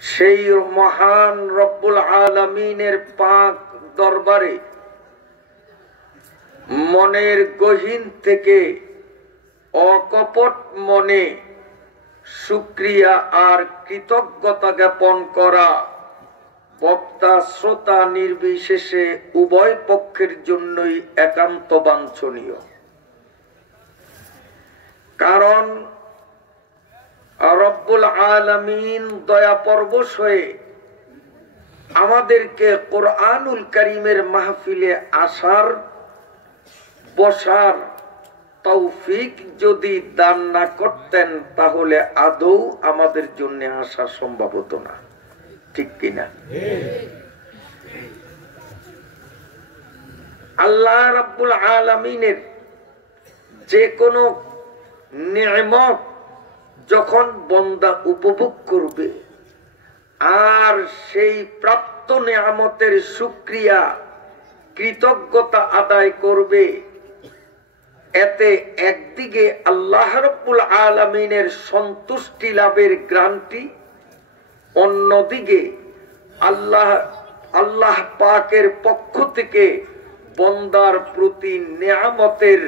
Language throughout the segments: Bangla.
সেই মহান রব্বুল আলামিনের পাক দরবারে মনের গহীন থেকে অকপট মনে শুকরিয়া আর কৃতজ্ঞতা জ্ঞাপন করা বক্তা শ্রোতা নির্বিশেষে উভয় পক্ষের জন্যই একান্ত বাঞ্ছনীয়। কারণ রব্বুল আলামিন দয়া পরবশ হয়ে আমাদেরকে কোরআনুল কারীমের মাহফিলে আসার বসার তৌফিক যদি দান না করতেন তাহলে আদৌ আমাদের জন্য আসা সম্ভব হতো না, ঠিক কিনা? আল্লাহ রাব্বুল আলামিনের যে কোনো নিয়ামত যখন বান্দা উপভোগ করবে আর সেই প্রাপ্ত নিয়ামতের শুকরিয়া কৃতজ্ঞতা আদায় করবে, এতে একদিকে আল্লাহ রাব্বুল আলামিনের সন্তুষ্টি লাভের গ্যারান্টি, অন্যদিকে আল্লাহ পাকের পক্ষ থেকে বান্দার প্রতি নিয়ামতের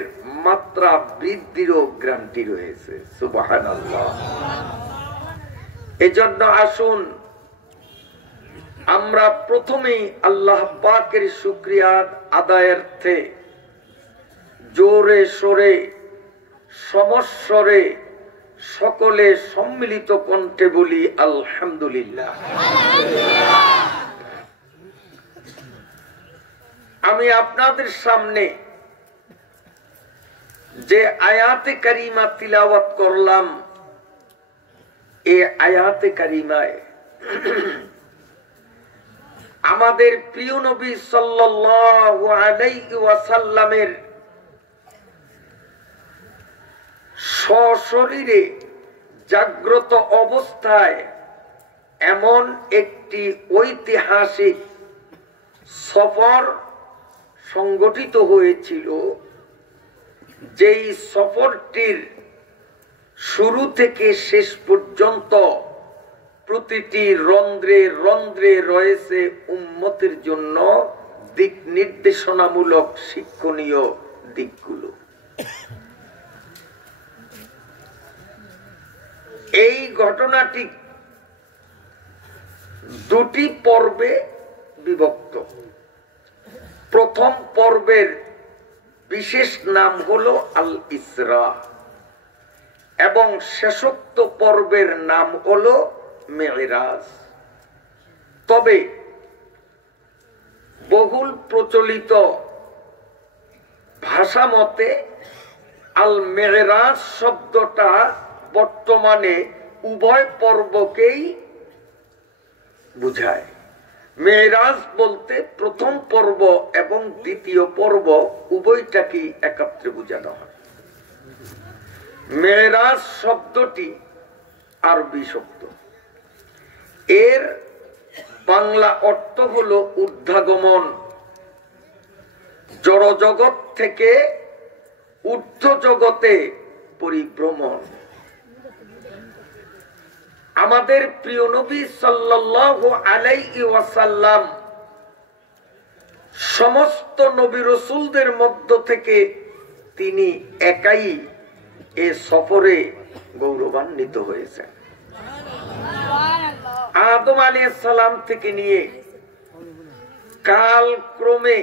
মাত্রা বৃদ্ধিরও গ্যারান্টি রয়েছে। সুবহানাল্লাহ। এজন্য আসুন আমরা প্রথমেই আল্লাহ পাকের শুকরিয়া আদায়ার্থে জোরে সোরে সমস্বরে সকলে সম্মিলিত কণ্ঠে বলি আলহামদুলিল্লাহ। আমি আপনাদের সামনে যে আয়াতে কারিমা তিলাওয়াত করলাম, এই আয়াতে কারিমায় আমাদের প্রিয় নবী সাল্লাল্লাহু আলাইহি ওয়াসাল্লামের সশরীরে জাগ্রত অবস্থায় এমন একটি ঐতিহাসিক সফর সংগঠিত হয়েছিল, যেই সফরটির শুরু থেকে শেষ পর্যন্ত প্রতিটি রন্ধ্রে রন্ধ্রে রয়েছে উম্মতের জন্য দিক নির্দেশনামূলক শিক্ষণীয় দিকগুলো। এই ঘটনাটি দুটি পর্বে বিভক্ত। প্রথম পর্বের বিশেষ নাম হলো আল ইসরা এবং শেষোক্ত পর্বের নাম হলো মেরাজ। তবে বহুল প্রচলিত ভাষা মতে আল মেরাজ শব্দটা বর্তমানে উভয় পর্বকেই বুঝায়। মেরাজ বলতে প্রথম পর্ব এবং দ্বিতীয় পর্ব উভয়টাকে একত্রে বোঝানো হয়। মেরাজ শব্দটি আরবি শব্দ, এর বাংলা অর্থ হলো ঊর্ধ্বগমন, জড় জগৎ থেকে ঊর্ধ্ব জগতে পরিভ্রমণ। আমাদের প্রিয় নবী সাল্লাল্লাহু আলাইহি ওয়াসাল্লাম সমস্ত নবী রাসূলদের মধ্য থেকে তিনি একাই এ সফরে গৌরবান্বিত হয়েছেন। আদম আলাইহিস সালাম থেকে নিয়ে কাল ক্রমে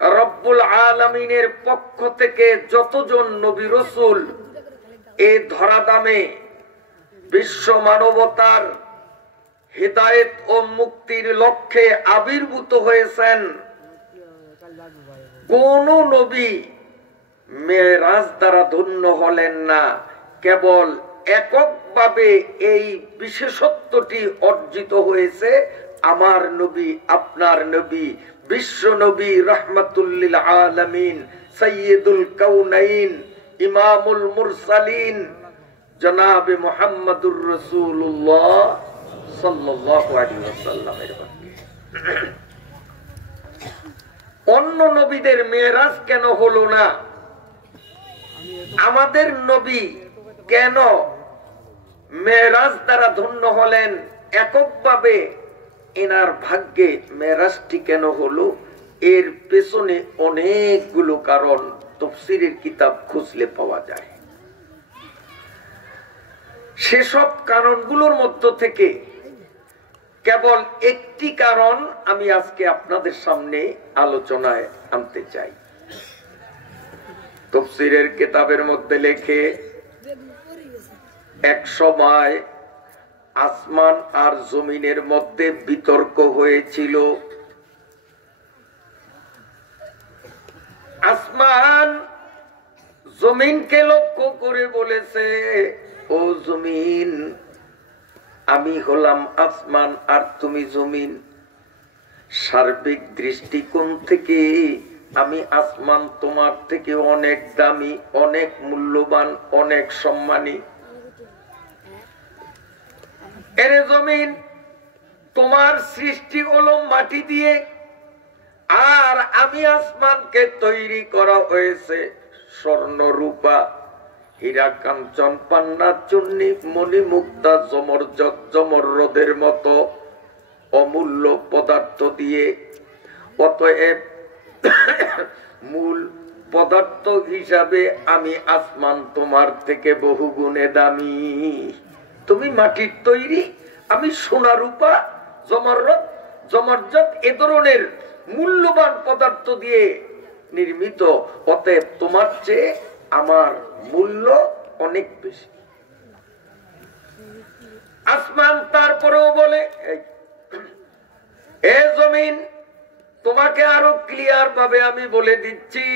রব্বুল আলামিনের পক্ষ থেকে যতজন নবী রাসূল এই ধরাধামে বিশ্ব মানবতার হিদায়াত ও মুক্তির লক্ষ্যে আবির্ভূত হয়েছেন, কোন নবী মেরাজ দ্বারা ধন্য হলেন না। কেবল এককভাবে এই বিশেষত্বটি অর্জিত হয়েছে আমার নবী, আপনার নবী, বিশ্ব নবী, রাহমাতুল লিল আলামিন, সাইয়্যিদুল কাউনাইন, ইমামুল মুরসালিন জনাবে মুহাম্মাদুর রাসূলুল্লাহ সাল্লাল্লাহু আলাইহি ওয়াসাল্লামের বাক্যে। অন্য নবীদের মেরাজ কেন হলো না? আমাদের নবী কেন মেরাজ দ্বারা ধন্য হলেন, এককভাবে এনার ভাগ্যে মেরাজটি কেন হলো, এর পেছনে অনেকগুলো কারণ তাফসীরের কিতাব খুঁজলে পাওয়া যায়। সেসব কারণগুলোর মধ্য থেকে কেবল একটি কারণ আমি আজকে আপনাদের সামনে আলোচনায় আনতে চাই। তাফসীরের কিতাবের মধ্যে লেখে, এক সময় আসমান আর জমিনের মধ্যে বিতর্ক হয়েছিল। আসমান জমিনকে লক্ষ্য করে বলেছে, ও জমিন, আমি হলাম আসমান আর তুমি জমিন। সার্বিক দৃষ্টিকোণ থেকে আমি আসমান তোমার থেকে অনেক দামি, অনেক মূল্যবান, অনেক সম্মানী। এরে জমিন, তোমার সৃষ্টি হলো মাটি দিয়ে, আর আমি আসমানকে তৈরি করা হয়েছে স্বর্ণ, রূপা, হীরা, কাঞ্চন, পান্না, চুন্নি, মণি, মুক্তা, জমরজত, জমরদের মতো অমূল্য পদার্থ দিয়ে। অতএব মূল পদার্থ হিসাবে আমি আসমান তোমার থেকে বহু গুণে দামি। তুমি মাটির তৈরি, আমি সোনা, রূপা, জমরজত, জমরজত এ ধরনের মূল্যবান পদার্থ দিয়ে নির্মিত। অতএব তোমার চেয়ে আমার মূল্য অনেক বেশি। আসমান তারপরেও বলে, এ জমিন, তোমাকে আরো ক্লিয়ার ভাবে আমি বলে দিচ্ছি,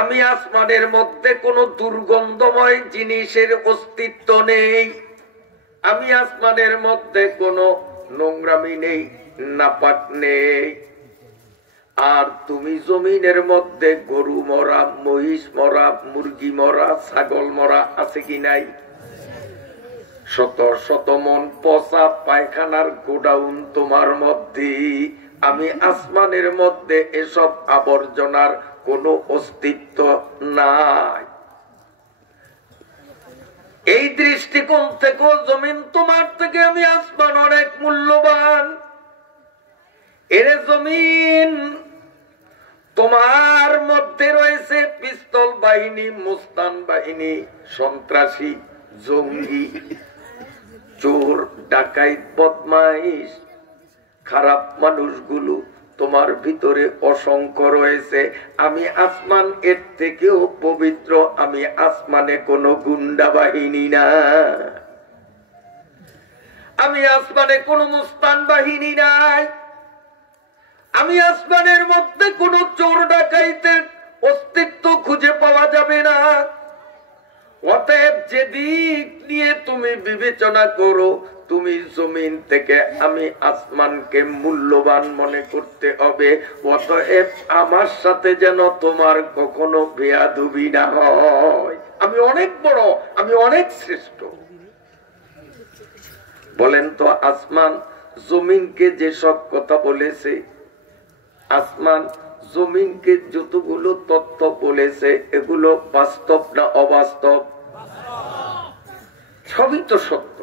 আমি আসমানের মধ্যে কোনো দুর্গন্ধময় জিনিসের অস্তিত্ব নেই। আমি আসমানের মধ্যে কোনো নোংরামি নেই, নাপাক নেই। আর তুমি জমিনের মধ্যে গরু মরা, মহিষ মরা, মুরগি মরা, ছাগল মরা আছে কি নাই? শত শত মন পচা পায়খানার গোডাউন তোমার মধ্যে। আমি আসমানের মধ্যে এসব আবর্জনার কোনো অস্তিত্ব নাই। এই দৃষ্টিকোণ থেকে জমিন, তোমার থেকে আমি আসমান অনেক মূল্যবান। এরে জমিন, তোমার মধ্যে রয়েছে পিস্তল বাহিনী, মুস্তান বাহিনী, সন্ত্রাসী, জঙ্গি, চোর, ডাকাইত, বদমাইশ, খারাপ মানুষগুলো তোমার ভিতরে অসংখ্য রয়েছে। আমি আসমান এর থেকেও পবিত্র। আমি আসমানে কোনো গুন্ডা বাহিনী না, আমি আসমানে কোনো মুস্তান বাহিনী নাই, আমি আসমানের মধ্যে কোনো চোর ডাকাইতের অস্তিত্ব খুঁজে পাওয়া যাবে না। অতএব যেদিক নিয়ে তুমি বিবেচনা করো, তুমি জমিন থেকে আমি আসমানকে মূল্যবান মনে করতে হবে। অতএব আমার সাথে যেন তোমার কখনো বেয়াদবি না হয়। আমি অনেক বড়, আমি অনেক শ্রেষ্ঠ। বলেন তো, আসমান জমিনকে যে সব কথা বলেছে, আসমান জমিনকে যতগুলো তথ্য বলেছে, এগুলো বাস্তব না অবাস্তব? সবই তো সত্য।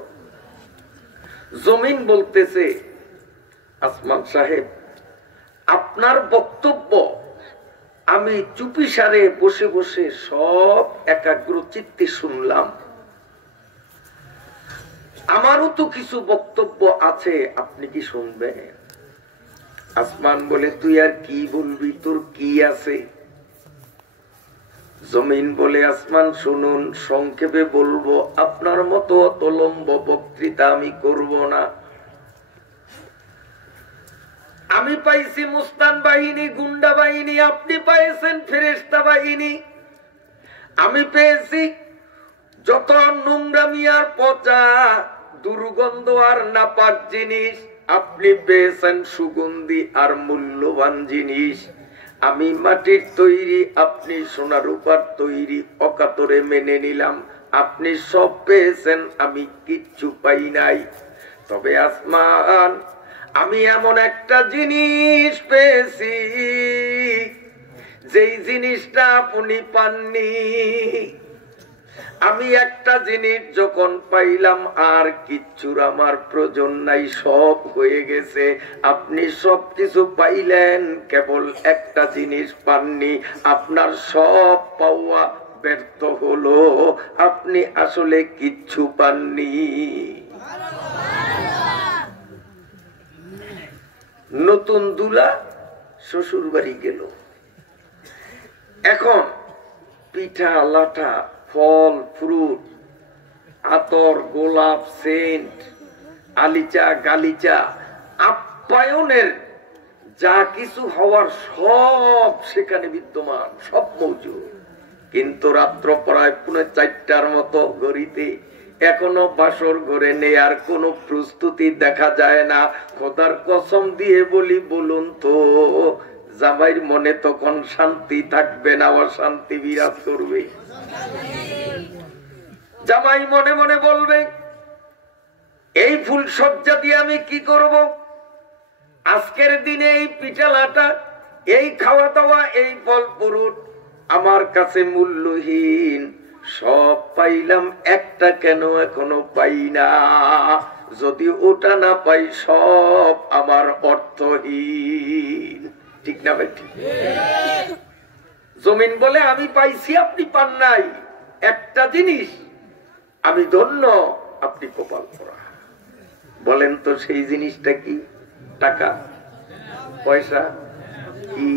জমিন বলতেছে, আসমান সাহেব, আপনার বক্তব্য আমি চুপিসারে বসে বসে সব একাগ্র চিত্তে শুনলাম। আমারও তো কিছু বক্তব্য আছে, আপনি কি শুনবেন? আসমান বলে, তুই আর কি বলবি, তোর কি আছে? জমিন বলে, আসমান শুনুন, সংক্ষেপে বলবো, আপনার মতো অত লম্বা বক্তৃতা আমি করব না। আমি পাইছি মুস্তান বাহিনী, গুন্ডা বাহিনী, আপনি পাইছেন ফেরেশতা বাহিনী। আমি পেয়েছি যত নোংরামি আর পচা, দুর্গন্ধ আর নাপাক জিনিস, আপনি পেয়েছেন সুগন্ধি আর মূল্যবান জিনিস। আমি মাটির তৈরি, আপনি সোনা রূপার তৈরি, অকাতরে মেনে নিলাম। আপনি সব পেয়েছেন, আমি কিচ্ছু পাই নাই। তবে আসমান, আমি এমন একটা জিনিস পেয়েছি, যেই জিনিসটা আপনি পাননি। আমি একটা জিনিস যখন পাইলাম আর কিচ্ছুর আমার প্রয়োজন নাই, সব হয়ে গেছে। আপনি সবকিছু পাইলেন, কেবল একটা জিনিস পাননি, আপনার সব পাওয়া ব্যর্থ হলো, আপনি আসলে কিচ্ছু পাননি। নতুন দুলা শ্বশুর বাড়ি গেল, এখন পিঠা লাঠা, ফল ফ্রুট, আতর, গোলাপ, সেন্ট, আলিচা গালিচা, আপ্যায়নের যা কিছু হওয়ার সব সেখানে বিদ্যমান, সব মজুদ। কিন্তু রাত্র প্রায় 4:30টার মতো ঘড়িতে, এখনো বাসর ঘরে নেই, আর কোন প্রস্তুতি দেখা যায় না। খোদার কসম দিয়ে বলি, বলুন তো জামাইর মনে তখন শান্তি থাকবে না, অশান্তি বিরাজ করবে? জামাই মনে মনে বলবে, এই ফুল সজ্জা দিয়ে আমি কি করব? আজকের দিনে এই পিঠা লাটা, এই খাওয়া দাওয়া, এই ফল ফ্রুট আমার কাছে মূল্যহীন। সব পাইলাম, একটা কেন এখনো পাই না? যদি ওটা না পাই, সব আমার অর্থহীন। ঠিক না ভাই? জমিন বলে আমি পাইছি, আপনি পান নাই। একটা জিনিস আমি ধন্য, আপনি কপাল পোড়া। বলেন তো সেই জিনিসটা কি? টাকা পয়সা কি?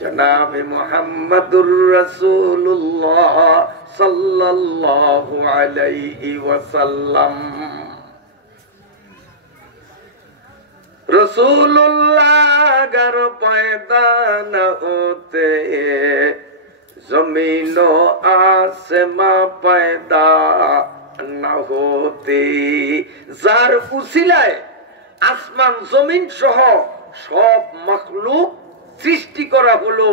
জনাবে মুহাম্মাদুর রাসূলুল্লাহ সাল্লাল্লাহু আলাইহি ওয়াসাল্লাম। रसूलुल्लाह अगर पैदा न होते, जमीनो आसमां पैदा न होते। যার উসিলায় আসমান জমিন সহ সব মাখলুক সৃষ্টি করা হলো,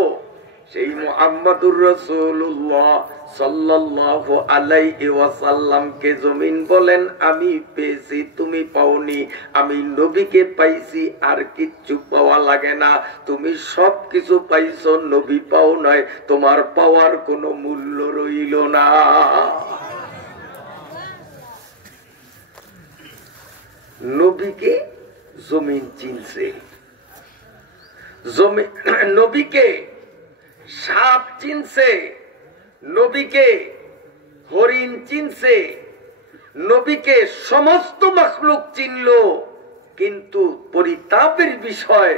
সেই মুহাম্মাদুর রাসূলুল্লাহ সাল্লাল্লাহু আলাইহি ওয়াসাল্লামকে জমিন বলেন আমি পেয়েছি, তুমি পাওনি। আমি নবীকে পাইছি, আর কিচ্ছু পাওয়া লাগে না। তুমি সবকিছু পাইছো, নবী পাও নয়, তোমার পাওয়ার কোনো মূল্য রইল না। নবীকে জমিন চিনছে, নবীকে সাপ চিনছে, নবীকে হরিণ চিনছে, নবীকে সমস্ত মাখলুক চিনল। কিন্তু পরিতাপের বিষয়,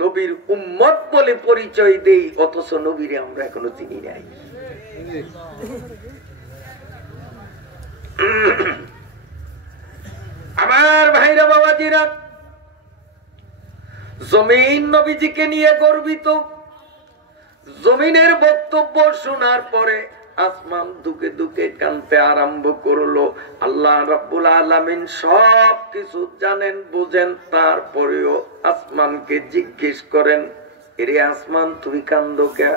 নবীর উম্মত বলে পরিচয় দেই, অথচ নবীরে আমরা এখনো চিনি নাই। আমার ভাইরা বাবাজিরা, জমিন নবীজিকে নিয়ে গর্বিত। জমিনের বক্তব্য শোনার পরে আসমান দুকে দুকে কানতে আরম্ভ করলো। আল্লাহ রাব্বুল আলামিন সব কিছু জানেন, বুঝেন, তারপরেও আসমানকে জিজ্ঞেস করেন, এরে আসমান তুমি কান্দো কে?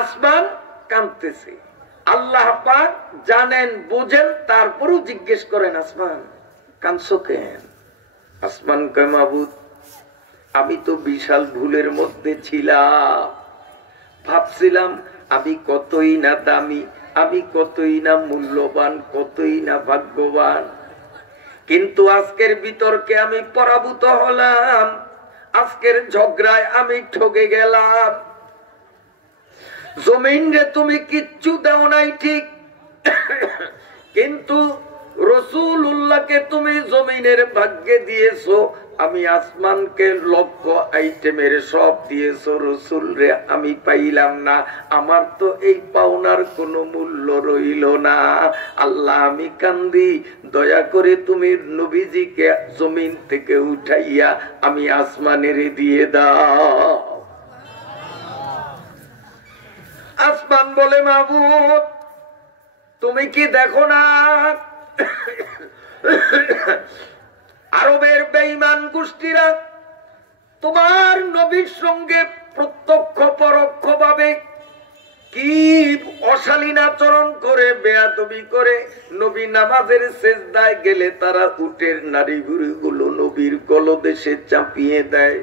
আসমান কাঁদতেছে। আল্লাহ পাক জানেন, বুঝেন, তারপরও জিজ্ঞেস করেন, আসমান কাঁদছো কেন? আসমান কয়, মাবুদ আমি তো বিশাল ভুলের মধ্যে ছিলাম। ভাবছিলাম আমি কতই না দামি, আমি কতই না মূল্যবান, কতই না ভাগ্যবান। কিন্তু আজকের বিতর্কে আমি পরাভূত হলাম, আজকের ঝগড়ায় আমি ঠকে গেলাম। জমিন রে তুমি কিচ্ছু দাও নাই ঠিক, কিন্তু রাসূলুল্লাহকে তুমি জমিনের ভাগ্যে দিয়েছো। আমি আসমানকে লক্ষ আইটেমের সব দিয়েছো, রাসূল রে আমি পাইলাম না। আমার তো এই পাওনার কোনো মূল্য রইল না। আল্লাহ আমি কান্দি, দয়া করে তুমি নবীজিকে জমিন থেকে উঠাইয়া আমি আসমানের দিয়ে দাও। আসমান বলে, মাবুদ তুমি কি দেখো না আরবের বেঈমান গোষ্ঠীরা তোমার নবীর সঙ্গে প্রত্যক্ষ পরোক্ষ ভাবে কি অশালীন আচরণ করে, বেয়াদবি করে। নবী নামাজের সেজদায় গেলে তারা উটের নাড়িভুড়িগুলো নবীর গলদেশে চাপিয়ে দেয়,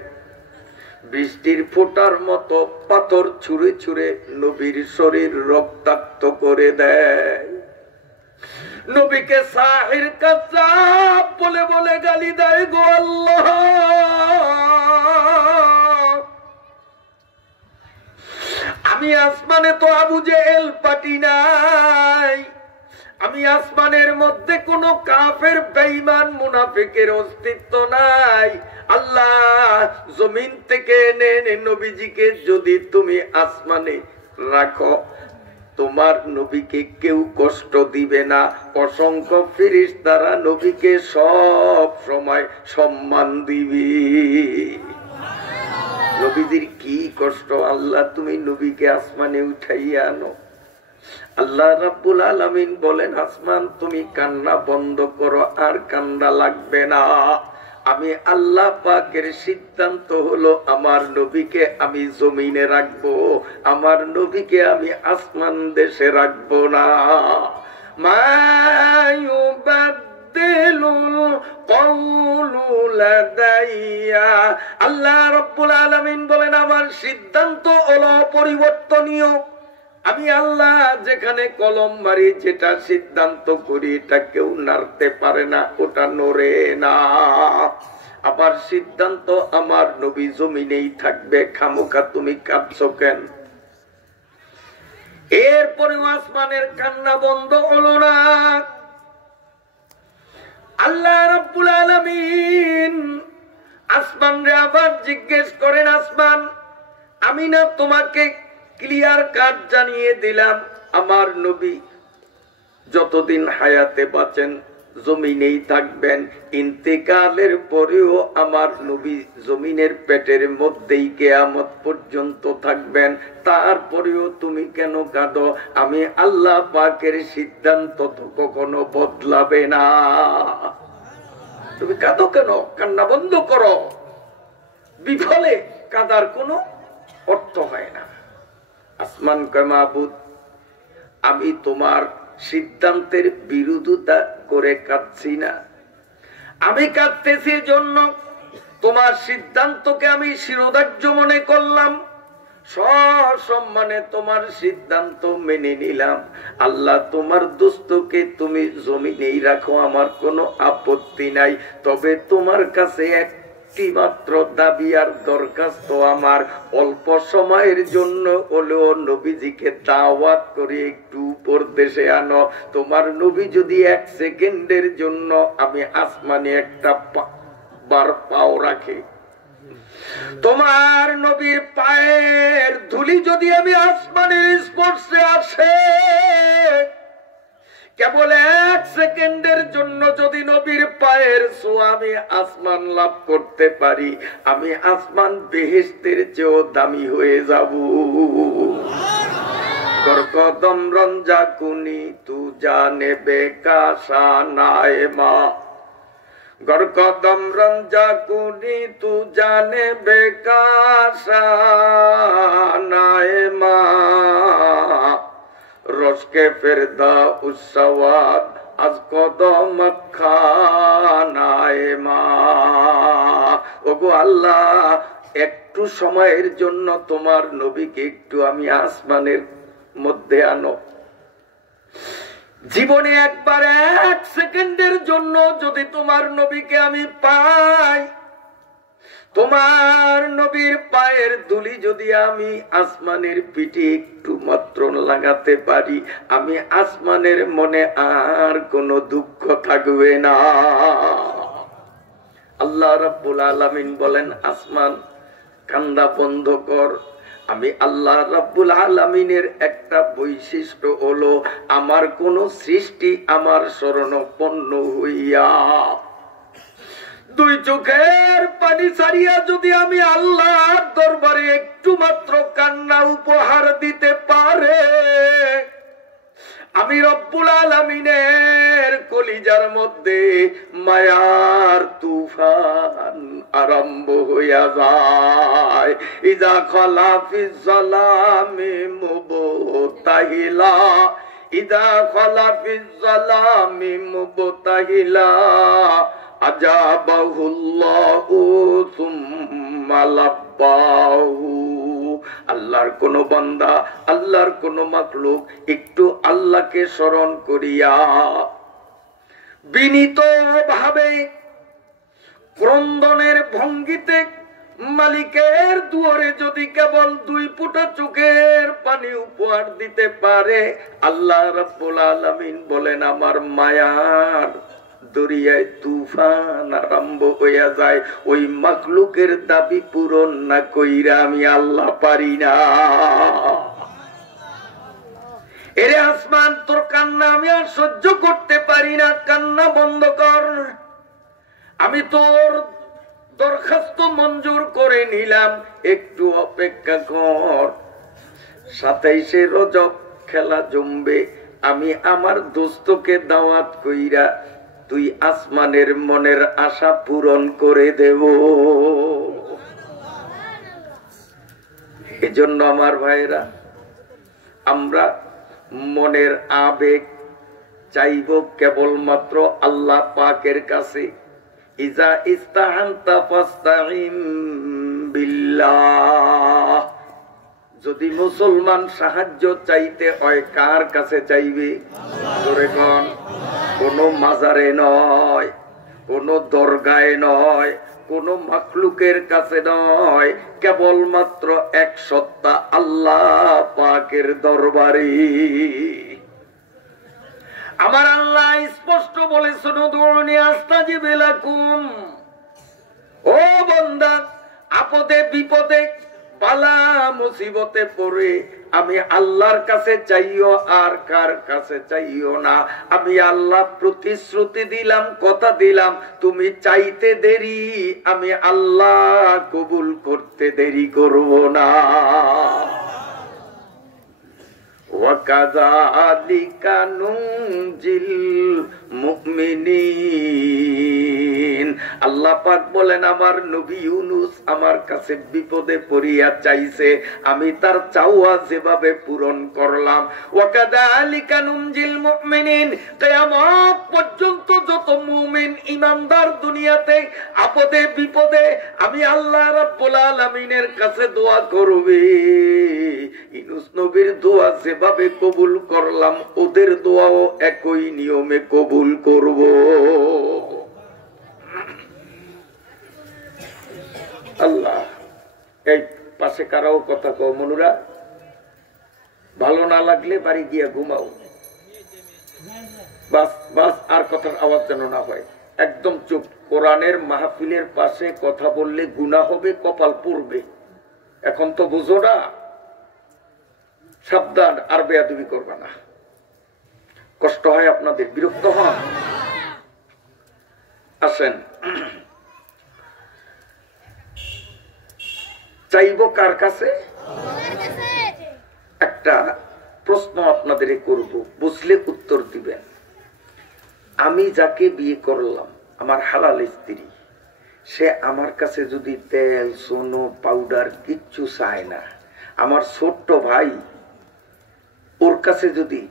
বৃষ্টির ফোঁটার মতো পাথর ছুঁড়ে ছুঁড়ে নবীর শরীর রক্তাক্ত করে দেয়। নবীকে সাহির কাযাব বলে বলে গালি দেয়। গো আল্লাহ, আমি আসমানে তো আবু জেহেল পাঠি নাই, আমি আসমানের মধ্যে কোন কাফের বেঈমান মুনাফিকের অস্তিত্ব নাই। আল্লাহ, জমিন থেকে এনে নবীজিকে যদি তুমি আসমানে রাখো, তোমার নবীকে কেউ কষ্ট দিবে না। অসংখ্য ফেরেশতারা নবীকে সব সময় সম্মান দিবে। নবীদের কি কষ্ট, আল্লাহ তুমি নবীকে আসমানে উঠাইয়া আনো। আল্লাহ রাব্বুল আলামিন বলেন, আসমান তুমি কান্না বন্ধ করো, আর কান্না লাগবে না। আমি আল্লাহ পাকের সিদ্ধান্ত হলো আমার নবীকে আমি জমিনে রাখবো, আমার নবীকে আমি আসমান দেশে রাখবো না। আল্লাহ রাব্বুল আলামিন বলেন, আমার সিদ্ধান্ত হলো পরিবর্তনীয়। আমি আল্লাহ যেখানে কলম মারি, যেটা সিদ্ধান্ত করি, এটা কেউ নাড়তে পারে না, ওটা নড়ে না। আবার সিদ্ধান্ত আমার নবী জমিনেই থাকবে। খামোখা তুমি কাঁদছো কেন? এরপরে আসমানের কান্না বন্ধ হলো না। আল্লাহ রাব্বুল আলামিন আসমান রে আবার জিজ্ঞেস করেন, আসমান, আমি না তোমাকে ক্লিয়ার কাট জানিয়ে দিলাম, আমার নবী যতদিন হায়াতে বাঁচেন জমিনেই থাকবেন, ইন্তেকালের পরেও আমার নবী জমিনের পেটের মধ্যেই কিয়ামত পর্যন্ত থাকবেন। তারপরেও তুমি কেন কাঁদো? আমি আল্লাহ পাকের সিদ্ধান্ত তো কখনো বদলাবে না। তুমি কাঁদো কেন? কান্না বন্ধ করো। বিফলে কাঁদার কোনো অর্থ হয় না। আসমান কয়, মাবুদ, আমি তোমার সিদ্ধান্তের বিরোধিতা করে কাঁদছি না, আমি কাঁদতেছি জন্য তোমার সিদ্ধান্তকে আমি শিরোধার্য মনে করলাম, সসম্মানে তোমার সিদ্ধান্ত মেনে নিলাম। আল্লাহ, তোমার দোস্তকে তুমি জমিনেই রাখো, আমার কোনো আপত্তি নাই। তবে তোমার কাছে একটি মাত্র দাবি আর দরখাস্ত আমার, অল্প সময়ের জন্য হলেও নবীজিকে দাওয়াত করে একটু উপর দেশে আনো। তোমার নবী যদি 1 সেকেন্ডের জন্য আমি আসমানে একটা বার পাও রাখে, তোমার নবীর পায়ের ধুলি যদি আমি আসমানের স্পর্শে আসে, কেবল 1 সেকেন্ডের জন্য যদি নবীর পায়ের ছোঁয়া আমি আসমান লাভ করতে পারি, আমি আসমান বেহেশতের চেয়েও দামি হয়ে যাব। কদম রঞ্জা কুনি তু জানে বেকাশানায় মা, গর কদম রঞ্জা কুনি তু জানে বেকাশানায় মা, রসকে ফেরদা উসওয়াদ আজ কদম খানায় মা। ওগো আল্লাহ, একটু সময়ের জন্য তোমার নবীকে একটু আমি আসমানের মধ্যে আনো। জীবনে একবার 1 সেকেন্ডের জন্য যদি তোমার নবীকে আমি পাই, তোমার নবীর পায়ের ধুলি যদি আমি আসমানের পিঠে একটু মাত্র লাগাতে পারি, আমি আসমানের মনে আর কোনো দুঃখ থাকবে না। আল্লাহ রাব্বুল আলামিন বলেন, আসমান কান্না বন্ধ কর। আমি আল্লাহ রাব্বুল আলামিনের একটা বৈশিষ্ট্য হলো, আমার কোন সৃষ্টি আমার শরণাপন্ন হইয়া 2 চোখের পানি ছাড়িয়া যদি আমি আল্লাহর দরবারে একটু মাত্র কান্না উপহার দিতে পারে, আমি রব্বুল আলামিনের কলিজার মধ্যে মায়ার তুফান আরম্ভ হইয়া যায়। ইজা খালা ফিজ যালামি মুবতাহিলা, ইজা খালা ফিজ যালামি মুবতাহিলা আজাবাহুল্লাহু সুম্মা লাব্বাহু। আল্লাহর কোন বান্দা, আল্লাহর কোন মাখলুক একটু আল্লাহকে স্মরণ করিয়া বিনীত ভাবে ক্রন্দনের ভঙ্গিতে মালিকের দুয়ারে যদি কেবল 2 ফোঁটা চোখের পানি উপহার দিতে পারে, আল্লাহ রাব্বুল আলামিন বলেন আমার মায়ার দরিয়ায় তুফান আরম্ভ হইয়া যায়। ওই মাখলুকের দাবি পূরণ না কইরা আমি আল্লাহ পারি না। এরে আসমান, তোর কান্না আমি আর সহ্য করতে পারি না, কান্না বন্ধ কর। আমি তোর দরখাস্ত মঞ্জুর করে নিলাম, একটু অপেক্ষা কর। 27শে রজব খেলা জমবে, আমি আমার দোস্তকে দাওয়াত কইরা তুই আসমানের মনের আশা পূরণ করে দেব। এজন্য আমার ভাইরা, আমরা মনের আবেগ চাইব কেবলমাত্র আল্লাহ পাকের কাছে। ইজা ইস্তাহান্তা ফাস্তাইন বিল্লাহ। যদি মুসলমান সাহায্য চাইতে হয় কার কাছে চাইবে? জোরে কোন? কোন মাজারে নয়, কোন দরগায় নয়, কোন মাখলুকের কাছে নয়, কেবলমাত্র এক সত্তা আল্লাহ পাকের দরবারে। আমার আল্লাহ স্পষ্ট বলেছেন, উদউনি আস্তাজিব লাকুম। ও বান্দা, আপদে বিপদে বালা মুসিবতে পড়ে আমি আল্লাহর কাছে চাইও, আর কার কাছে চাইও না। আমি আল্লাহ প্রতিশ্রুতি দিলাম, কথা দিলাম, তুমি চাইতে দেরি, আমি আল্লাহ কবুল করতে দেরি করব না। ওয়াকাযালিকা নুনজিল মুমিনিন। আল্লাহ পাক বলেন, আমার নবী ইউনূস আমার কাছে বিপদে পড়িয়া চাইছে, আমি তার চাওয়া যেভাবে পূরণ করলাম। ওয়াকাযালিকা নুনজিল মুমিনিন। কিয়ামত পর্যন্ত যত মুমিন ইমানদার দুনিয়াতে আপদে বিপদে আমি আল্লাহ রাব্বুল আলামিনের কাছে দোয়া করবে, ইউনূস নবীর দোয়া যেভাবে কবুল করলাম, ওদের দোয়াও একই নিয়মে কবুল করব। আল্লাহ, এই পাশে কারাও কথা কও, মনুরা ভালো না লাগলে বাড়ি গিয়া ঘুমাও, বাস বাস, আর কথার আওয়াজ যেন না হয়, একদম চুপ। কোরআনের মাহফিলের পাশে কথা বললে গুনাহ হবে, কপাল পড়বে। এখন তো বুঝো না, সাবধান, আর বেয়াদবি করবে না। কষ্ট হয় আপনাদের, বিরক্ত হন। আসেন, চাইব কার কাছে? একটা প্রশ্ন আপনাদের করব, বুঝলে উত্তর দিবেন। আমি যাকে বিয়ে করলাম, আমার হালাল স্ত্রী, সে আমার কাছে যদি তেল, সোনো, পাউডার কিচ্ছু চায় না, আমার ছোট্ট ভাই ওর কাছে যদি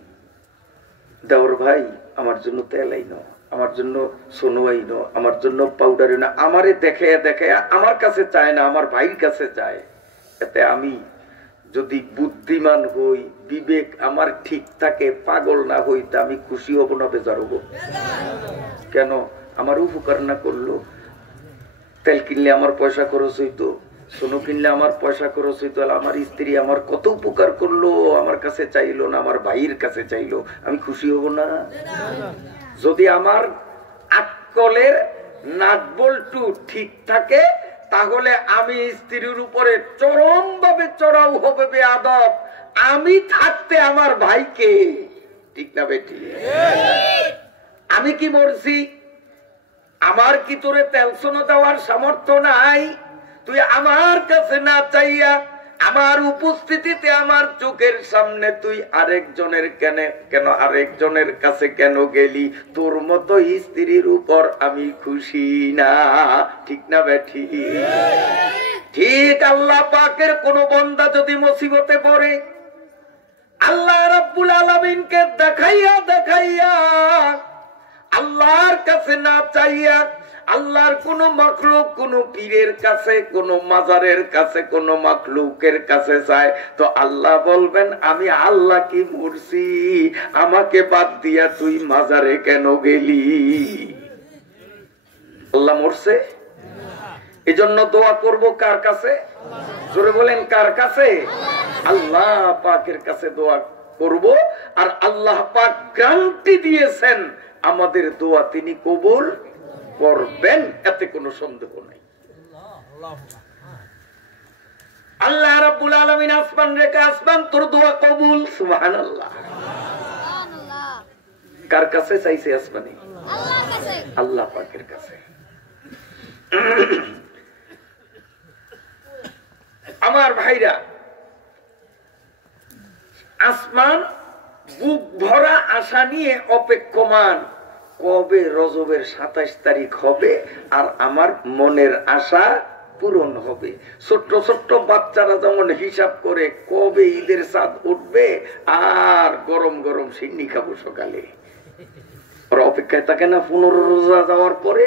দেওর ভাই আমার জন্য তেল আইনো, আমার জন্য সোনো আইনো, আমার জন্য পাউডার আইনো, আমারে দেখে দেখে আমার কাছে চায় না, আমার ভাইয়ের কাছে চায়, এতে আমি যদি বুদ্ধিমান হই, বিবেক আমার ঠিক থাকে, পাগল না হই, তা আমি খুশি হব না বেজার হব? কেন? আমার উপকার না করলো? তেল কিনলে আমার পয়সা খরচ হইতো, সোনো কিনলে আমার পয়সা খরচ হইতো, আমার স্ত্রী আমার কত উপকার করলো, আমার কাছে চাইলো না, আমার ভাইয়ের কাছে চাইলো, আমি খুশি হব না? যদি আমার আকলের নাটবল্টু ঠিক থাকে, তাহলে আমি স্ত্রীর উপরে চরম ভাবে চড়াও হবে বেয়াদব। আমি থাকতে আমার ভাইকে, ঠিক না বেটি? আমি কি মরছি? আমার কি তোরে তেল সোনো দেওয়ার সামর্থ্য নাই? তুই আমার কাছে না চাইয়া আমার উপস্থিতিতে আমার চোখের সামনে তুই আরেকজনের কেন আরেকজনের কাছে কেন গেলি? তোর মতো স্ত্রীর উপর আমি খুশি না। ঠিক না বেঠি? ঠিক। আল্লাহ পাকের কোন বান্দা যদি মুসিবতে পড়ে, আল্লাহ রাব্বুল আলামিনকে দেখাইয়া দেখাইয়া আল্লাহর কাছে না চাইয়া আল্লাহর কোন মাখলুক কোন পীরের কাছে কোন মাজারের কাছে কোন মাখলুকের কাছে চায়, তো আল্লাহ বলবেন আমি আল্লাহ কি মরছি? আমাকে বাদ দিয়া তুই মাজারে কেন গেলি? আল্লাহ মরছে? এজন্য দোয়া করব কার কাছে? জোরে বলেন কার কাছে? আল্লাহ পাকের কাছে দোয়া করব। আর আল্লাহ পাক গ্যারান্টি দিয়েছেন আমাদের দোয়া তিনি কবুল করবেন, এতে কোনো সন্দেহ নাই। আল্লাহ রাব্বুল আলামিন আসমান রেখে আসমান তোর দোয়া কবুল। সুবহানাল্লাহ। কার কাছে চাইছে আসমানে? আল্লাহর কাছে, আল্লাহ পাকের কাছে। আমার ভাইরা, আসমান বুক ভরা আশা নিয়ে অপেক্ষমান, কবে রজবের 27 তারিখ হবে আর আমার মনের আশা পূরণ হবে। ছোট্ট ছোট্ট বাচ্চারা যেমন হিসাব করে কবে ঈদের চাঁদ উঠবে আর গরম গরম সিন্নি খাবো সকালে, ওরা অপেক্ষায় থাকে না 15 রোজা যাওয়ার পরে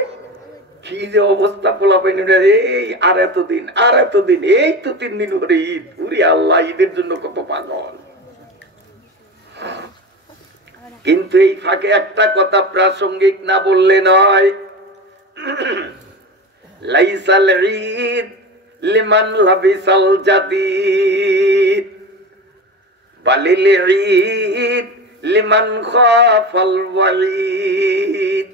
কি যে অবস্থা পোলাপাইন, এই আর এতদিন আর এতদিন, এই তো 3 দিন পরে ঈদ। উরি আল্লাহ, ঈদের জন্য কত পাগল। কিন্তু এই ফাঁকে একটা কথা প্রাসঙ্গিক না বললে নয়। লাইসাল ঈদ লিমান লাবিসাল জাদিদ বালিল ঈদ লিমান খাফাল ওয়াঈদ।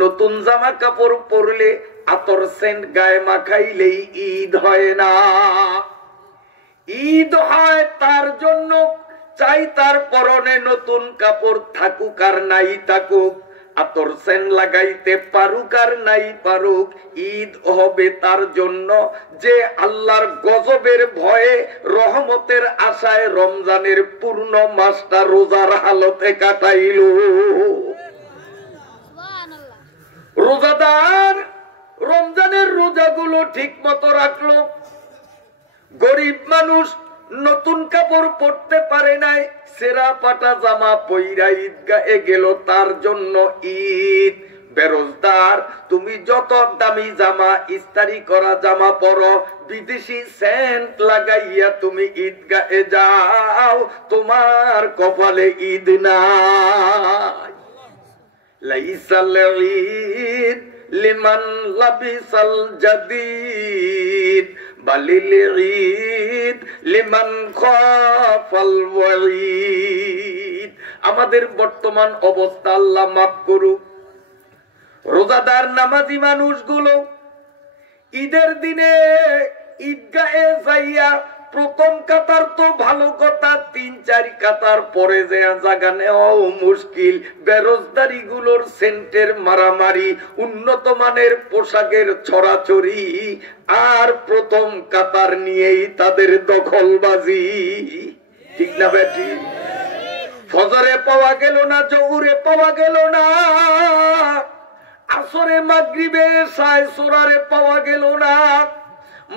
নতুন জামা কাপড় পরলে আতর সেন্ট গায়ে মাখাইলেই ঈদ হয় না। ঈদ হয় তার জন্য চাই তার পরনে নতুন কাপড় থাকুক আর নাই থাকুক, আতর সেন্ট লাগাইতে পারুক আর নাই পারুক, ঈদ হবে তার জন্য যে আল্লাহর গজবের ভয়ে রহমতের আশায় রমজানের পূর্ণ মাসটা রোজার হালতে কাটাইল। রোজাদার রমজানের রোজাগুলো ঠিক মতো রাখলো। গরিব মানুষ নতুন কাপড় পরতে পারে নাই, সেরা পাটা জামা পইরা ঈদগাহে গেল, তার জন্য ঈদ। বেরোজগার তুমি যত দামি জামা ইস্তারি করা জামা পরো, বিদেশি সেন্ট লাগাইয়া তুমি ঈদগাহে যাও, তোমার কপালে ঈদ নাই। লাইসাল ঈদ লিমান লাবিসাল জাদিদ বালিল ঈদ লিমান খাফাল ওয়াঈদ। আমাদের বর্তমান অবস্থা আল্লাহ মাফ করুক। রোজাদার নামাজি মানুষগুলো ঈদের দিনে ঈদগাহে যাইয়া প্রথম কাতার তো ভালো কথা, 3-4 কাতার পরে যে জায়গা নেওয়াও মুশকিল। বেরোজগারি গুলোর সেন্টের মারামারি, উন্নত মানের পোশাকের ছড়াছড়ি, আর প্রথম কাতার নিয়েই তাদের দখলবাজি। ঠিক না বেটি? ফজরে পাওয়া গেল না, জোহরে পাওয়া গেল না, আসরে মাগরিবে এশায় সোরারে পাওয়া গেল না,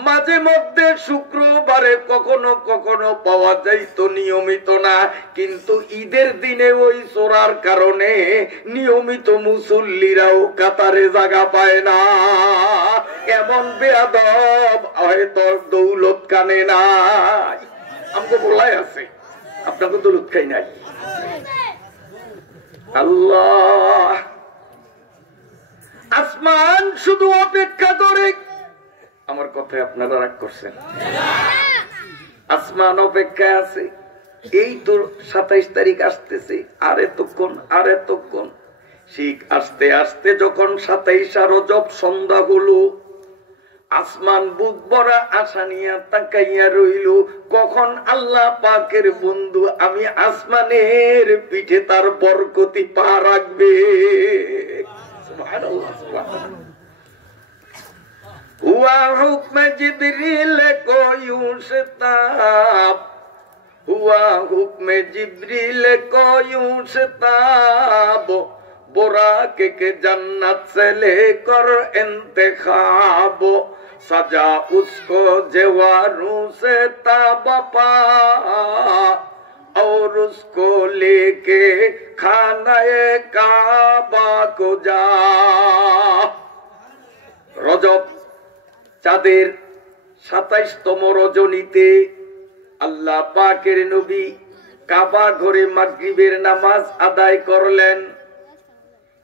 মাঝে মধ্যে শুক্রবারে কখনো কখনো পাওয়া যাইত, নিয়মিত না। কিন্তু ঈদের দিনে ওই সোরার কারণে নিয়মিত মুসল্লিরাও কাতারে জায়গা পায় না। এমন বেয়াদব হয়তো দৌলত কানে নাই। আমাকে বলাই আছে, আপনাকে দৌলত খাই নাই। আল্লাহ আসমান শুধু অপেক্ষা করে। আমার কথায় আপনারা রাগ করছেন? আসমান অপেক্ষায় আছে। এই তো 27 তারিখ আসতেছে, আর এতক্ষণ ঠিক আসতে আসতে যখন 27 রজব সন্ধ্যা হলো, আসমান বুক ভরা আশা নিয়ে তাকাইয়া রইল, কখন আল্লাহ পাকের বন্ধু আমি আসমানের পিঠে তার বরকতি পা রাখবে। সুবহানাল্লাহ, সুবহানাল্লাহ। हुआ हुक्म जिब्रील को यूं युशताब हुआ हुक्म जिब्रील को युशताब बुराक के जन्नत से लेकर इंतखाब सजा उसको जेवारों से ताबपा और उसको लेके खानाए काबा को जा। रजब চাঁদের 27তম রজনীতে আল্লাহ পাকের নবী কাবা ঘরে মাগরিবের নামাজ আদায় করলেন।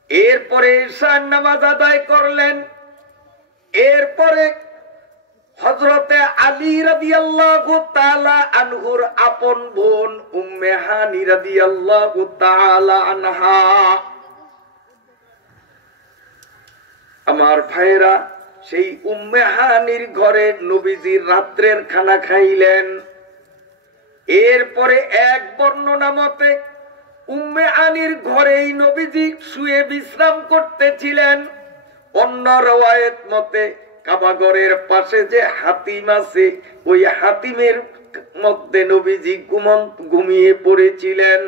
এরপরে ঈশার নামাজ আদায় করলেন। এরপরে হযরতে আলী রাদিয়াল্লাহু তাআলা আনহুর আপন বোন উম্মে হানি রাদিয়াল্লাহু তাআলা আনহা, আমার ভাইরা, সেই উম্মে হানির ঘরে নবীজির রাত্রের খানা খাইলেন। এরপরে এক বর্ণনা মতে উম্মে হানির ঘরেই নবীজি শুয়ে বিশ্রাম করতেছিলেন। অন্য রওয়ায়েত মতে কাবাগরের পাশে যে হাতিম আছে ওই হাতিমের মধ্যে নবীজি ঘুমিয়ে পড়েছিলেন।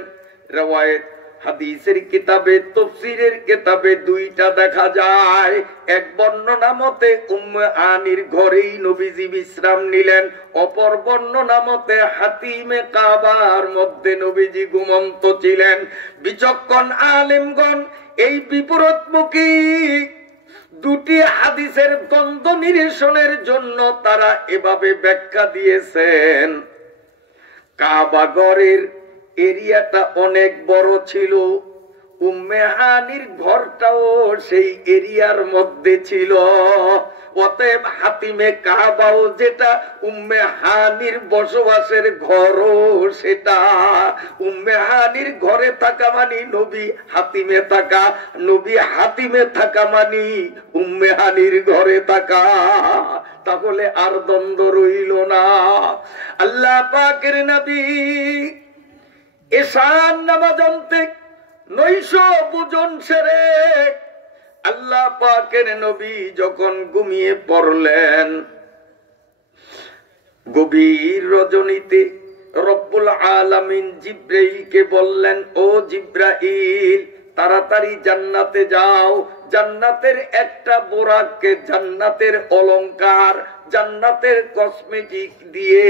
রওয়ায়েত হাদিসের কিতাবে তাফসীরের কিতাবে দুইটা দেখা যায়। এক বর্ণনা মতে উম্মে হানির ঘরেই নবীজি বিশ্রাম নিলেন, অপর বর্ণনা মতে হাতিমে কাবার মধ্যে নবীজি ঘুমন্ত ছিলেন। বিচক্ষণ আলেমগণ এই বিপরীতমুখী দুটি হাদিসের দ্বন্দ্ব নিরসনের জন্য তারা এভাবে ব্যাখ্যা দিয়েছেন। কাবা ঘরের এরিয়াটা অনেক বড় ছিল, উম্মে হানির ঘরটাও সেই এরিয়ার মধ্যে ছিল। অতএব হাতিমে কাবাও যেটা, উম্মে হানির বসবাসের ঘরও সেটা। উম্মে হানির ঘরে থাকা মানে নবী হাতিমে থাকা, নবী হাতিমে থাকা মানে উম্মে হানির ঘরে থাকা। তাহলে আর দ্বন্দ্ব রইল না। আল্লাহ পাকের নবী এশার নামাজ অন্তে নৈশ ভোজন সেরে আল্লাহ পাকের নবী যখন ঘুমিয়ে পড়লেন, গভীর রজনীতে রব্বুল আলামিন জিব্রাইলকে বললেন, ও জিব্রাইল, তাড়াতাড়ি জান্নাতে যাও। জান্নাতের একটা বোরাককে জান্নাতের অলংকার, জান্নাতের কসমেটিক দিয়ে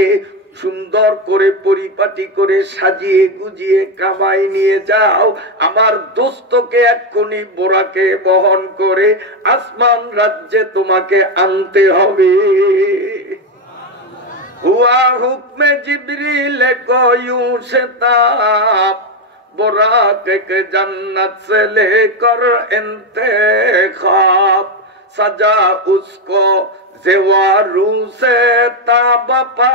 সুন্দর করে পরিপাটি করে সাজিয়ে গুজিয়ে কাবায় নিয়ে যাও। আমার দোস্তকে এক্ষুনি বোরাকে বহন করে আসমান রাজ্যে তোমাকে আনতে হবে। হুয়া হুকমে জিবরিল কো ইউশতাব बुराक के जन्नत से लेकर इंतखाब सजा उसको ज़ेवारों से ताबपा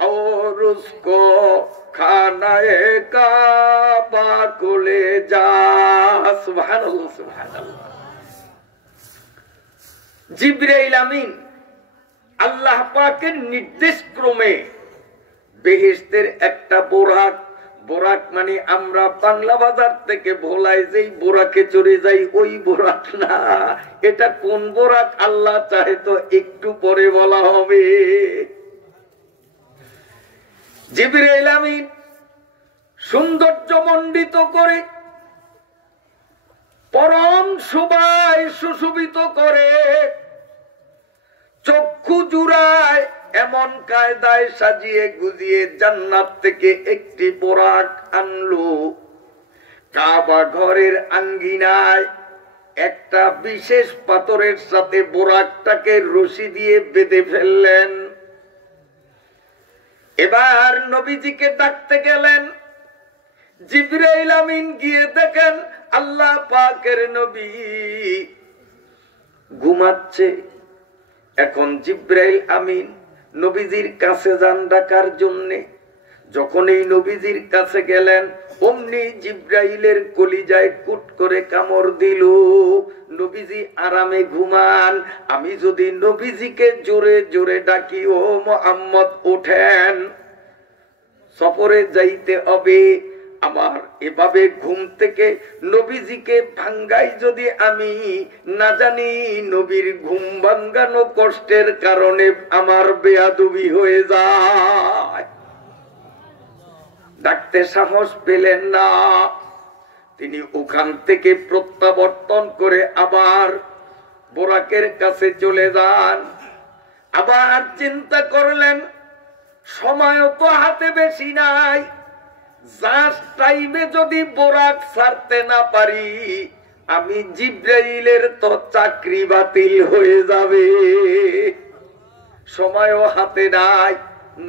और उसको खानाए काबा को ले जा। सुभानअल्लाह सुभानअल्लाह। जिब्राइल आमीन আল্লাহ পাকের নির্দেশ ক্রমে বেহেশতের একটা বোরাক, বোরাক মানে আমরা বাংলা বাজার থেকে ভোলাই যেই বোরাকে চড়ে যাই ওই বোরাক না। এটা কোন বোরাক আল্লাহ চাহে তো একটু পরে বলা হবে। জিবরাইল আমিন সৌন্দর্য মণ্ডিত করে পরম শোভায় সুশোভিত করে চক্ষু জুড়ায় এমন কায়দায় সাজিয়ে গুজিয়ে জান্নাত থেকে একটি বোরাক আনলো। কাবা ঘরের আঙ্গিনায় একটা বিশেষ পাথরের সাথে বোরাকটাকে রশি দিয়ে বেঁধে ফেললেন। এবার নবীজিকে ডাকতে গেলেন। জিবরাইল আমিন গিয়ে দেখেন আল্লাহ পাকের নবী ঘুমাচ্ছে। এখন জিবরাইল আমিন নবীজির কাছে যান ডাকার জন্যে। যখন এই নবীজির কাছে গেলেন অমনি জিবরাইলের কলিজায় কুট করে কামড় দিল। নবীজি আরামে ঘুমান। আমি যদি নবীজিকে জোরে জোরে ডাকি, ও মুহাম্মদ ওঠেন, সফরে যাইতে হবে, আমার এভাবে ঘুম থেকে নবীজিকে ভাঙ্গাই যদি আমি না জানি নবীর ঘুম ভাঙ্গানো কষ্টের কারণে আমার বেয়াদবি হয়ে যায়। ডাকতে সাহস পেলেন না, তিনি ওখান থেকে প্রত্যাবর্তন করে আবার বোরাকের কাছে চলে যান। আবার চিন্তা করলেন সময় তো হাতে বেশি নাই, জাস্ট টাইমে যদি বোরাক ছাড়তে না পারি আমি জিব্রাইলের তো চাকরি বাতিল হয়ে যাবে, সময়ও হাতে নাই।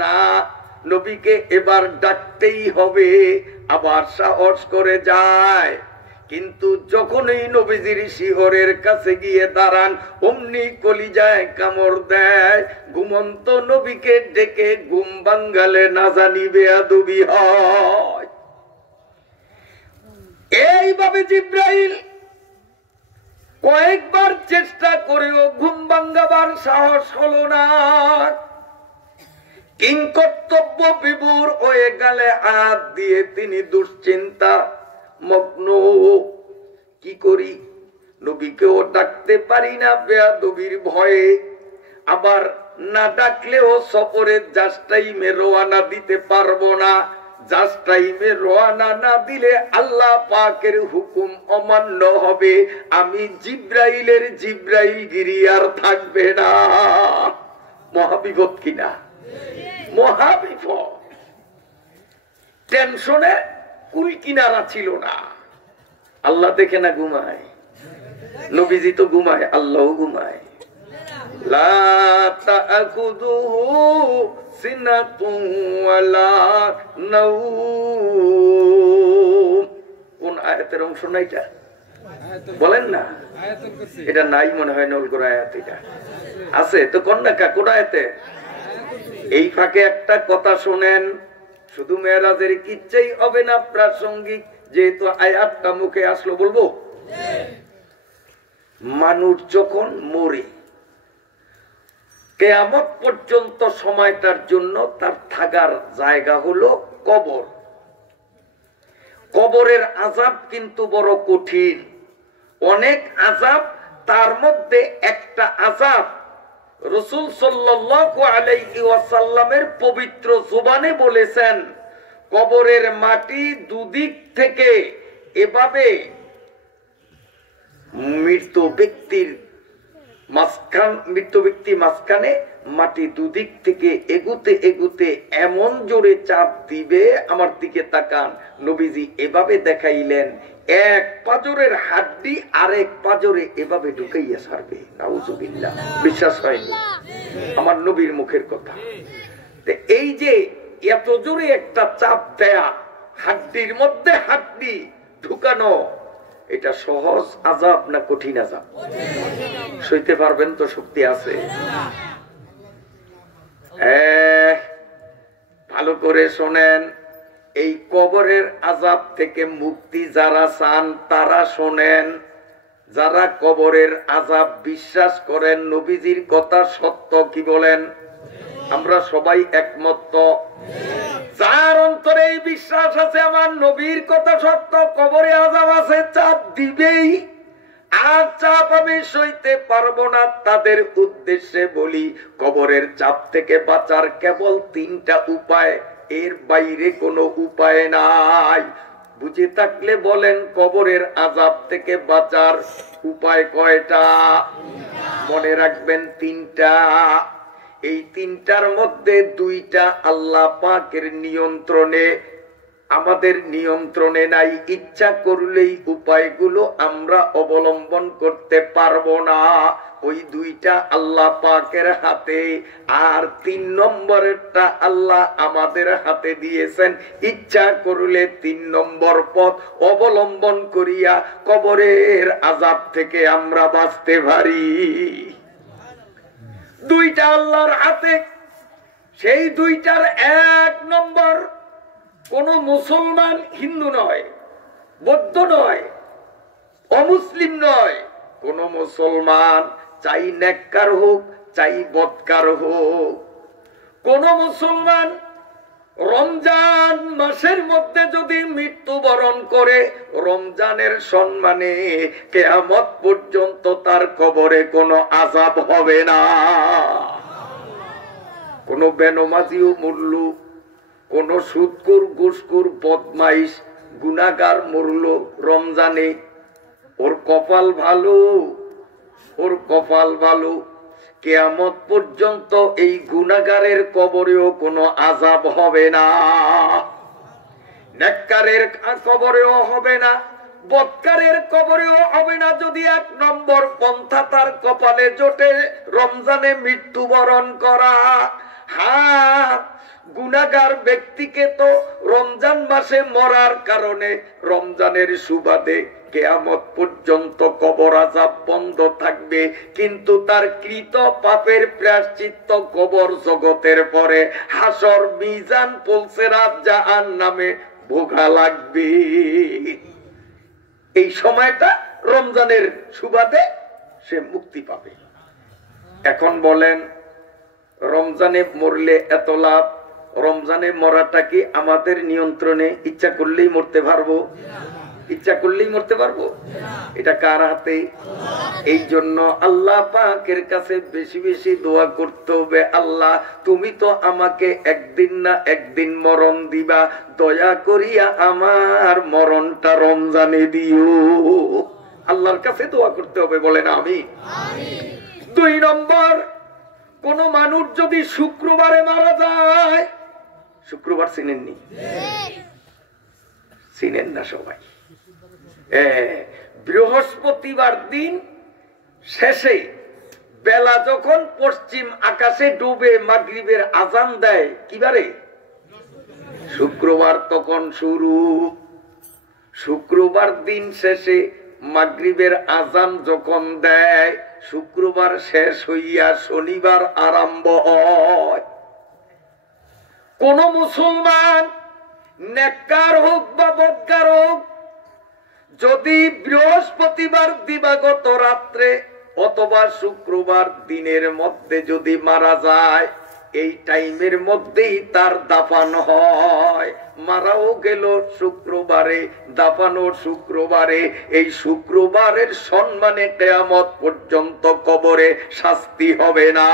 না, নবীকে এবার ডাকতেই হবে। আবার সাহস করে যায়, কিন্তু যখনই নবীজির শিহরের কাছে গিয়ে দাঁড়ান অমনি কলিজায় কামড় দেয়। ঘুমন্ত নবীকে ডেকে ঘুম ভাঙ্গালে না জানি বেয়াদবি হয়। এইভাবে জিব্রাইল কয়েকবার চেষ্টা করেও ঘুম ভাঙ্গাবার সাহস হলো না। কিংকর্তব্য বিভোর হয়ে গেলে হাত দিয়ে তিনি দুশ্চিন্তা মগ্ন। কি করি, নবীকেও ডাকতে পারি না বেয়াদবির ভয়ে, আবার না ডাকলেও সফরের জাস্ট টাইমে রওনা দিতে পারবো না। জাস্ট টাইমে রওনা না দিলে আল্লাহ পাকের হুকুম অমান্য হবে, আমি জিব্রাইলের জিব্রাইলগিরি আর থাকবে না। মহাবিপদ কিনা, মহাবিপদ। টেনশনে কুল কিনারা ছিল না। আল্লাহ দেখে না ঘুমায়, নবীজি তো ঘুমায়, আল্লাহও ঘুমায়। লা তাখুযুহু সিনাতুন ওয়ালা নাওম। কোন আয়াতের অংশ না এটা? বলেন না, এটা নাই মনে হয়। নলগোর আয়াত এটা আছে তো, কন্যা কোন আয়াতে? এই ফাঁকে একটা কথা শোনেন, শুধু মেরাজের কিচ্ছাই হবে না প্রাসঙ্গিক, যেহেতু আয়াতটা মুখে আসলো বলবো। মানুষ যখন মরে কিয়ামত পর্যন্ত সময়টার জন্য তার থাকার জায়গা হলো কবর। কবরের আযাব কিন্তু বড় কঠিন, অনেক আযাব। তার মধ্যে একটা আযাব রাসূল সাল্লাল্লাহু আলাইহি ওয়াসাল্লামের পবিত্র জবানে বলেছেন, কবরের মাটি দুদিক থেকে এভাবে মৃত ব্যক্তির মাঝখানে মাটি দুদিক থেকে এগুতে এগুতে এমন জোরে চাপ দিবে। আমার দিকে তাকান, নবীজি এভাবে দেখাইলেন, এক পাজরের হাড্ডি আরেক পাজরে এভাবে ঢুকাইয়া ছাড়বে। নাউজুবিল্লাহ। বিশ্বাস হয়নি? আমার নবীর মুখের কথা। এই যে এত জোরে একটা চাপ দেয়া, হাড্ডির মধ্যে হাড্ডি ঢুকানো, এটা সহজ আযাব না কঠিন আযাব? সইতে পারবেন তো? শক্তি আছে? ভালো করে শোনেন, এই কবরের আযাব থেকে মুক্তি যারা চান তারা শোনেন। যারা কবরের আযাব বিশ্বাস করেন, নবীজির কথা সত্য, কি বলেন? আমরা সবাই একমত তো? যার অন্তরে এই বিশ্বাস আছে আমার নবীর কথা সত্য, কবরে আযাব আছে, চাপ দিবেই, আর চাপ আমি সইতে পারবো না, তাদের উদ্দেশ্যে বলি, কবরের চাপ থেকে বাঁচার কেবল তিনটা উপায়, এর বাইরে কোনো উপায় নাই। বুঝে থাকলে বলেন, কবরের আযাব থেকে বাঁচার উপায় কয়টা? মনে রাখবেন, তিনটা। এই তিনটার মধ্যে দুইটা আল্লাহ পাকের নিয়ন্ত্রণে, আমাদের নিয়ন্ত্রণে নাই। ইচ্ছা করলেই উপায়গুলো আমরা অবলম্বন করতে পারবো না, ওই দুইটা আল্লাহ পাকের হাতে। আর 3 নম্বরেরটা আল্লাহ আমাদের হাতে দিয়েছেন। ইচ্ছা করলে 3 নম্বর পথ অবলম্বন করিয়া কবরের আযাব থেকে আমরা বাঁচতে পারি। দুইটা আল্লাহর হাতে। সেই দুইটার 1 নম্বর, কোন মুসলমান, হিন্দু নয়, বৌদ্ধ নয়, অমুসলিম নয়, কোন মুসলমান, চাই নেককার হোক চাই বদকার হোক, কোন মুসলমান রমজান মাসের মধ্যে যদি মৃত্যুবরণ করে, রমজানের সম্মানে কিয়ামত পর্যন্ত তার কবরে কোনো আযাব হবে না। কোন বেনমাজিও মরল, কোন সুদখোর ঘুষখোর বদমাইশ গুনাহগার মরল রমজানে, ওর কপাল ভালো, ওর কপাল ভালো। কিয়ামত পর্যন্ত এই গুনাহগারের কবরেও কোনো আযাব হবে না, নেককারের কবরেও হবে না, বদকারের কবরেও হবে না। যদি 1 নম্বর পন্থা তার কপালে জোটে রমজানে মৃত্যুবরণ করা। হ্যাঁ, গুনাহগার ব্যক্তিকে তো রমজান মাসে মরার কারণে রমজানের সুবাদে কিয়ামত পর্যন্ত কবর আযাব বন্ধ থাকবে, কিন্তু তার কৃত পাপের প্রায়শ্চিত্ত কবর জগতের পরে হাসর মিজান পুলসিরাত জাহান্নামে ভোগা লাগবে। এই সময়টা রমজানের সুবাদে সে মুক্তি পাবে। এখন বলেন, রমজানে মরলে এত লাভ, রমজানে মরাটা কি আমাদের নিয়ন্ত্রণে? ইচ্ছা করলেই মরতে পারবো? ইচ্ছা করলেই মরতে পারবো? এটা কার হাতে? এই জন্য আল্লাহ পাকের কাছে বেশি বেশি দোয়া করতে হবে, আল্লাহ তুমি তো আমাকে একদিন না একদিন মরণ দিবা, দয়া করিয়া আমার মরণটা রমজানে দিও। আল্লাহর কাছে দোয়া করতে হবে, বলেন আমিন। 2 নম্বর, কোন মানুষ যদি শুক্রবারে মারা যায়, শুক্রবার চিনেননি? চিনেন না সবাই? বৃহস্পতিবার দিন শেষে বেলা যখন পশ্চিম আকাশে ডুবে মাগরিবের আজান দেয়, কিবারে? শুক্রবার তখন শুরু। শুক্রবার দিন শেষে মাগরিবের আজান যখন দেয়, শুক্রবার শেষ হইয়া শনিবার আরম্ভ হয়। কোন মুসলমান নেককার হোক বা বদকার হোক, যদি বৃহস্পতিবার দিবাগত রাত্রে অথবা শুক্রবার দিনের মধ্যে যদি মারা যায়, এই টাইমের মধ্যেই তার দাফন হয়। মারাও গেল শুক্রবারে, দাফানো শুক্রবারে। এই শুক্রবারের সম্মানে কিয়ামত পর্যন্ত কবরে শাস্তি হবে না।